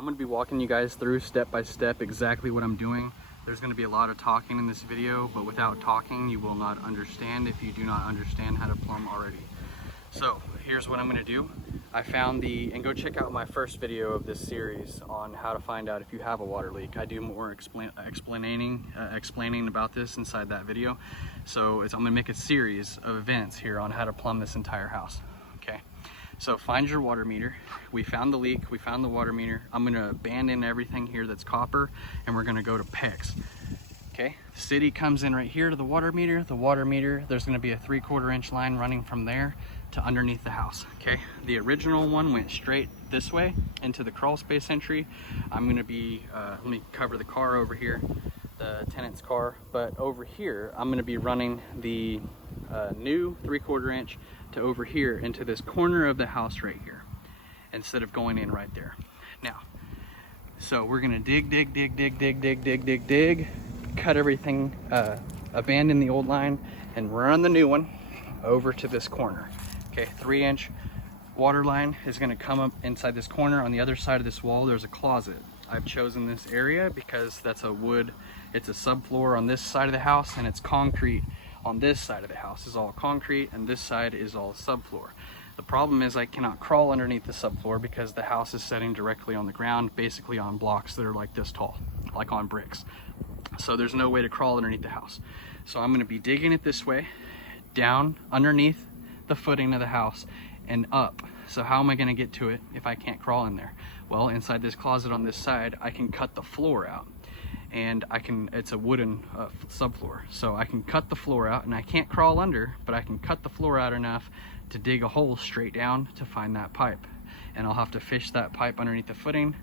I'm going to be walking you guys through step by step exactly what I'm doing. There's going to be a lot of talking in this video, but without talking you will not understand if you do not understand how to plumb already. So here's what I'm going to do. I found and go check out my first video of this series on how to find out if you have a water leak. I do more explaining about this inside that video. So I'm going to make a series of events here on how to plumb this entire house. Okay. So find your water meter. We found the leak, we found the water meter. I'm gonna abandon everything here that's copper and we're gonna go to PEX. Okay, city comes in right here to the water meter. The water meter, there's gonna be a 3/4 inch line running from there to underneath the house. Okay, the original one went straight this way into the crawl space entry. I'm gonna be, let me cover the car over here, the tenant's car, but over here, I'm gonna be running the new 3/4 inch to over here into this corner of the house right here, instead of going in right there. Now, so we're gonna dig, cut everything, abandon the old line and run the new one over to this corner. Okay, 3-inch water line is gonna come up inside this corner. On the other side of this wall, there's a closet. I've chosen this area because that's a wood, it's a subfloor on this side of the house and it's concrete. On this side of the house is all concrete and this side is all subfloor. The problem is I cannot crawl underneath the subfloor because the house is setting directly on the ground, basically on blocks that are like this tall, like on bricks. So there's no way to crawl underneath the house. So I'm gonna be digging it this way, down underneath the footing of the house and up. So how am I gonna get to it if I can't crawl in there? Well, inside this closet on this side, I can cut the floor out. And it's a wooden subfloor, so I can cut the floor out and I can't crawl under, but I can cut the floor out enough to dig a hole straight down to find that pipe. And I'll have to fish that pipe underneath the footing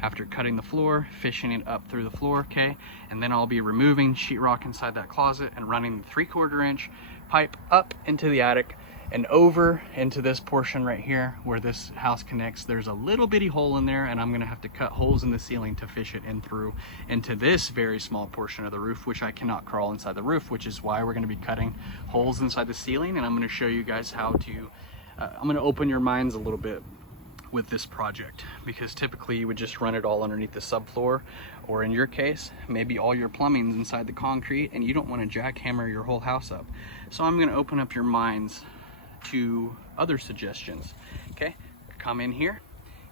after cutting the floor, fishing it up through the floor, okay? And then I'll be removing sheetrock inside that closet and running the 3/4 inch pipe up into the attic and over into this portion right here where this house connects. There's a little bitty hole in there and I'm gonna have to cut holes in the ceiling to fish it in through into this very small portion of the roof, which I cannot crawl inside the roof, which is why we're gonna be cutting holes inside the ceiling. And I'm gonna show you guys how to, I'm gonna open your minds a little bit with this project, because typically you would just run it all underneath the subfloor, or in your case, maybe all your plumbing's inside the concrete and you don't wanna jackhammer your whole house up. So I'm gonna open up your minds to other suggestions. Okay, come in here,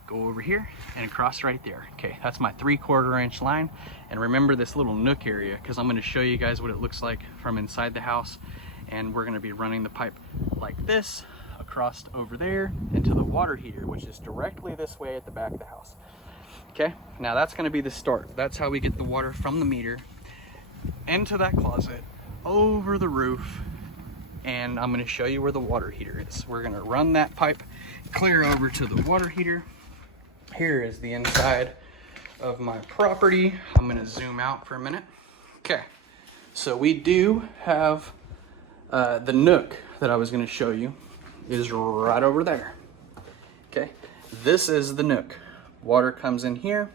go over here and across right there. Okay, that's my 3/4 inch line. And remember this little nook area, because I'm going to show you guys what it looks like from inside the house. And we're going to be running the pipe like this across over there into the water heater, which is directly this way at the back of the house. Okay, now that's going to be the start. That's how we get the water from the meter into that closet, over the roof, and I'm going to show you where the water heater is. We're going to run that pipe clear over to the water heater. Here is the inside of my property. I'm going to zoom out for a minute. Okay, so we do have the nook that I was going to show you is right over there. Okay, this is the nook. Water comes in here.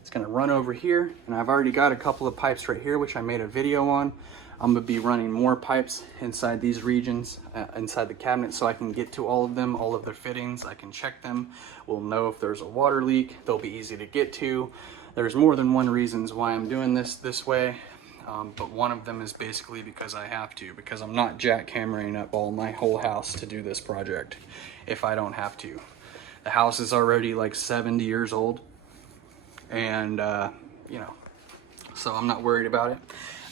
It's going to run over here, and I've already got a couple of pipes right here, which I made a video on. I'm gonna be running more pipes inside these regions, inside the cabinet, so I can get to all of them, all of their fittings. I can check them. We'll know if there's a water leak. They'll be easy to get to. There's more than one reasons why I'm doing this way, but one of them is basically because I have to, because I'm not jackhammering up my whole house to do this project if I don't have to. The house is already like 70 years old, and you know, so I'm not worried about it.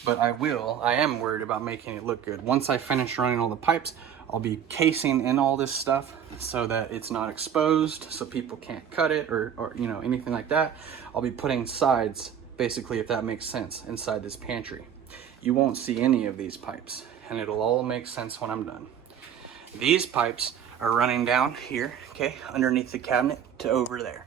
But I am worried about making it look good. Once I finish running all the pipes, I'll be casing in all this stuff so that it's not exposed, so people can't cut it or you know, anything like that. I'll be putting sides, basically, if that makes sense, inside this pantry. You won't see any of these pipes, and it'll all make sense when I'm done. These pipes are running down here, okay, underneath the cabinet to over there.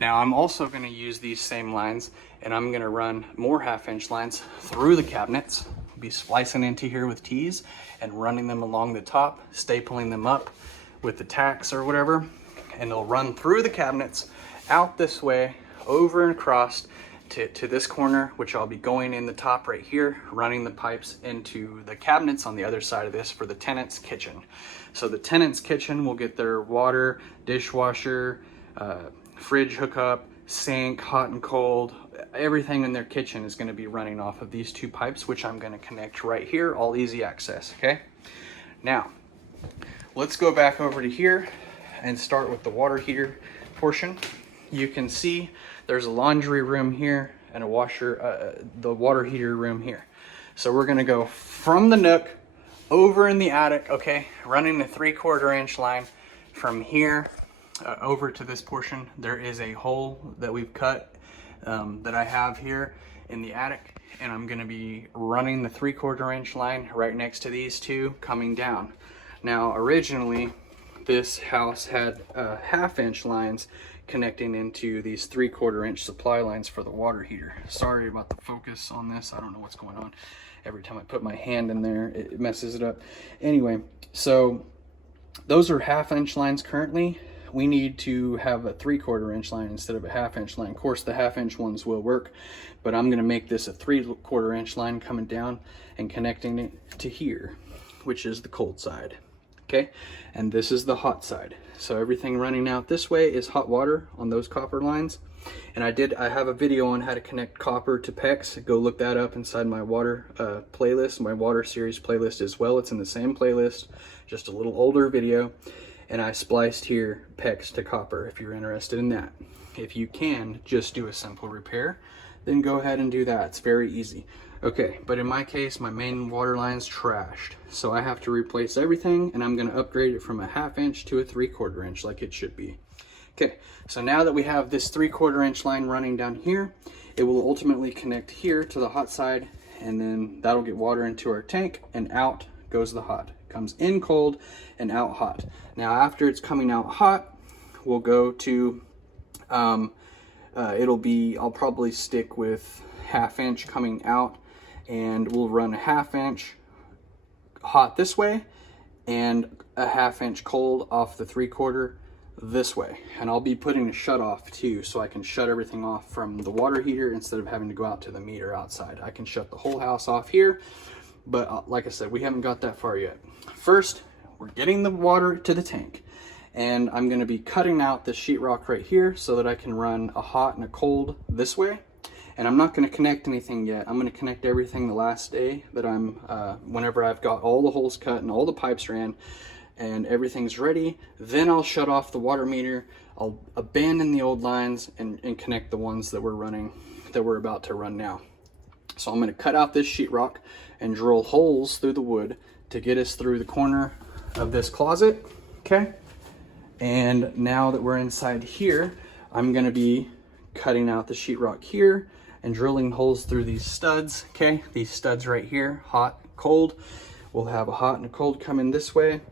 Now I'm also going to use these same lines, and I'm going to run more 1/2 inch lines through the cabinets, be splicing into here with T's and running them along the top, stapling them up with the tacks or whatever, and they'll run through the cabinets, out this way, over and across to this corner, which I'll be going in the top right here, running the pipes into the cabinets on the other side of this for the tenant's kitchen. So the tenant's kitchen will get their water, dishwasher, fridge hookup, sink, hot and cold, everything in their kitchen is going to be running off of these two pipes, which I'm going to connect right here, all easy access. Okay, now let's go back over to here and start with the water heater portion. You can see there's a laundry room here and a washer, the water heater room here. So we're going to go from the nook over in the attic, okay, running the 3/4 inch line from here over to this portion. There is a hole that we've cut that I have here in the attic, and I'm going to be running the 3/4 inch line right next to these two coming down. Now originally this house had 1/2 inch lines connecting into these 3/4 inch supply lines for the water heater. Sorry about the focus on this, I don't know what's going on. Every time I put my hand in there, it messes it up. Anyway, so those are 1/2 inch lines currently. We need to have a 3/4 inch line instead of a 1/2 inch line. Of course, the 1/2 inch ones will work, but I'm gonna make this a 3/4 inch line coming down and connecting it to here, which is the cold side. Okay, and this is the hot side. So everything running out this way is hot water on those copper lines. And I have a video on how to connect copper to PEX. Go look that up inside my water playlist, my water series playlist as well. It's in the same playlist, just a little older video. And I spliced here PEX to copper if you're interested in that. If you can just do a simple repair, then go ahead and do that. It's very easy. Okay, but in my case, my main water line's trashed. So I have to replace everything, and I'm gonna upgrade it from a 1/2 inch to a 3/4 inch like it should be. Okay, so now that we have this 3/4 inch line running down here, it will ultimately connect here to the hot side, and then that'll get water into our tank, and out goes the hot. Comes in cold and out hot. Now after it's coming out hot, we'll go to, I'll probably stick with 1/2 inch coming out, and we'll run a 1/2 inch hot this way and a 1/2 inch cold off the 3/4 this way. And I'll be putting a shut off too, so I can shut everything off from the water heater instead of having to go out to the meter outside. I can shut the whole house off here, but like I said, we haven't got that far yet. First, we're getting the water to the tank, and I'm going to be cutting out this sheetrock right here so that I can run a hot and a cold this way. And I'm not going to connect anything yet. I'm going to connect everything the last day that whenever I've got all the holes cut and all the pipes ran and everything's ready. Then I'll shut off the water meter. I'll abandon the old lines and connect the ones that we're about to run now. So I'm going to cut out this sheetrock and drill holes through the wood to get us through the corner of this closet. Okay. And now that we're inside here, I'm going to be cutting out the sheetrock here and drilling holes through these studs. Okay, these studs right here, hot, cold. We'll have a hot and a cold come in this way.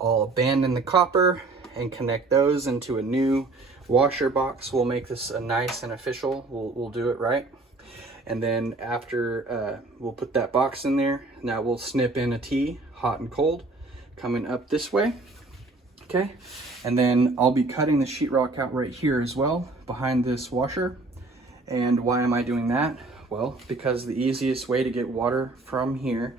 I'll abandon the copper and connect those into a new washer box. We'll make this a nice and official. We'll do it right. And then after we'll put that box in there. Now we'll snip in a T, hot and cold, coming up this way. Okay, and then I'll be cutting the sheetrock out right here as well, behind this washer. And why am I doing that? Well, because the easiest way to get water from here,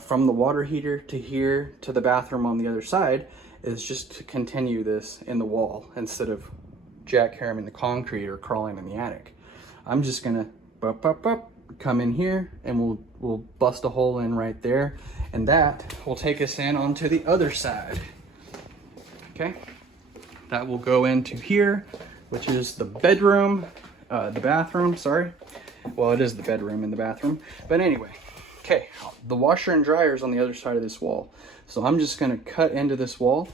from the water heater to here to the bathroom on the other side, is just to continue this in the wall instead of jackhammering the concrete or crawling in the attic. I'm just gonna come in here, and we'll bust a hole in right there, and that will take us in onto the other side. Okay, that will go into here, which is the bedroom, the bathroom, sorry. Well, it is the bedroom and the bathroom, but anyway. Okay, the washer and dryer is on the other side of this wall. So I'm just gonna cut into this wall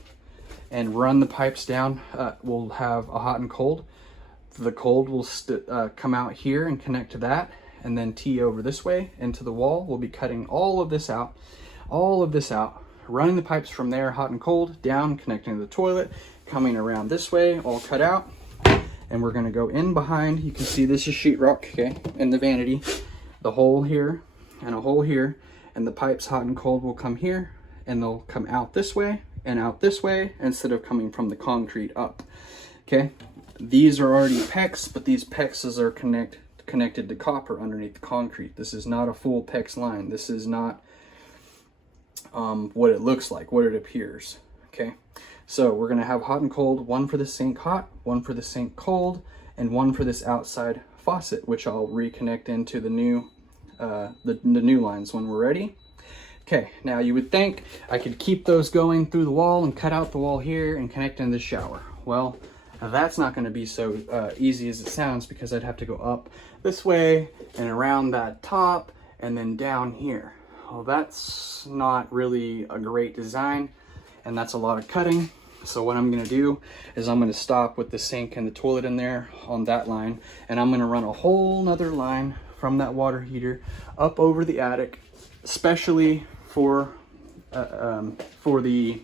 and run the pipes down. We'll have a hot and cold. The cold will come out here and connect to that, and then tee over this way into the wall. We'll be cutting all of this out, running the pipes from there, hot and cold, down, connecting to the toilet, coming around this way, all cut out. And we're gonna go in behind. You can see this is sheetrock, okay, in the vanity. The hole here and a hole here, and the pipes hot and cold will come here, and they'll come out this way and out this way instead of coming from the concrete up. Okay, these are already PEX, but these PEXs are connected to copper underneath the concrete. This is not a full PEX line. This is not what it looks like, what it appears. Okay, so we're gonna have hot and cold, one for the sink hot, one for the sink cold, and one for this outside faucet, which I'll reconnect into the new new lines when we're ready. Okay, now you would think I could keep those going through the wall and cut out the wall here and connect in the shower. Well, that's not going to be so easy as it sounds, because I'd have to go up this way and around that top and then down here. Well, that's not really a great design, and that's a lot of cutting. So what I'm going to do is I'm going to stop with the sink and the toilet in there on that line, and I'm going to run a whole nother line from that water heater up over the attic, especially for the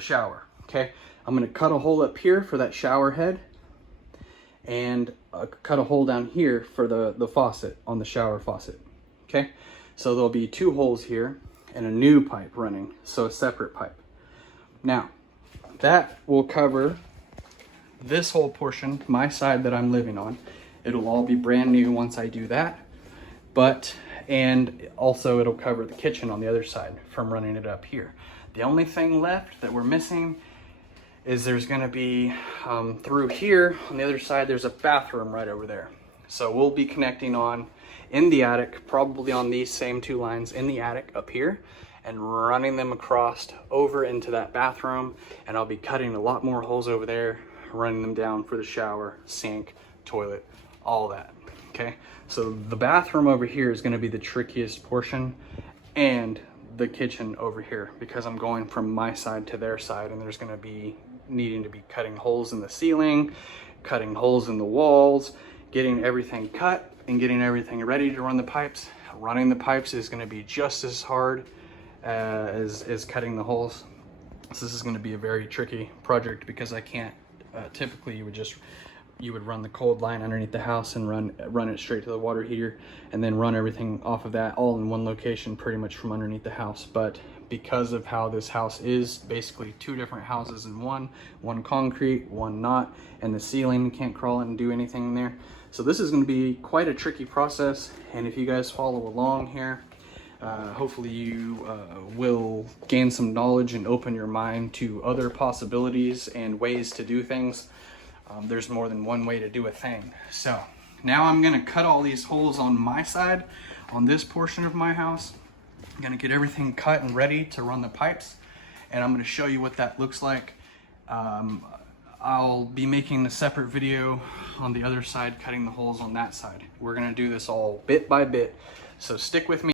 shower. Okay, I'm going to cut a hole up here for that shower head, and cut a hole down here for the faucet on the shower faucet. Okay, so there'll be 2 holes here and a new pipe running, so a separate pipe. Now that will cover this whole portion, my side that I'm living on. It'll all be brand new once I do that, and also it'll cover the kitchen on the other side from running it up here. The only thing left that we're missing is there's going to be through here on the other side, there's a bathroom right over there. So we'll be connecting on in the attic, probably on these same 2 lines in the attic up here, and running them across over into that bathroom. And I'll be cutting a lot more holes over there, running them down for the shower, sink, toilet, all that. Okay, so the bathroom over here is going to be the trickiest portion, and the kitchen over here, because I'm going from my side to their side, and there's going to be needing to be cutting holes in the ceiling, cutting holes in the walls, getting everything cut and getting everything ready to run the pipes. Running the pipes is going to be just as hard as cutting the holes. So this is going to be a very tricky project, because I can't typically you would run the cold line underneath the house and run it straight to the water heater, and then run everything off of that all in one location pretty much from underneath the house. But because of how this house is basically 2 different houses in one concrete, one not, and the ceiling can't crawl in and do anything in there. So this is going to be quite a tricky process, and if you guys follow along here, hopefully you will gain some knowledge and open your mind to other possibilities and ways to do things. There's more than one way to do a thing. So now I'm going to cut all these holes on my side, on this portion of my house. I'm going to get everything cut and ready to run the pipes, and I'm going to show you what that looks like. I'll be making a separate video on the other side, cutting the holes on that side. We're going to do this all bit by bit, so stick with me.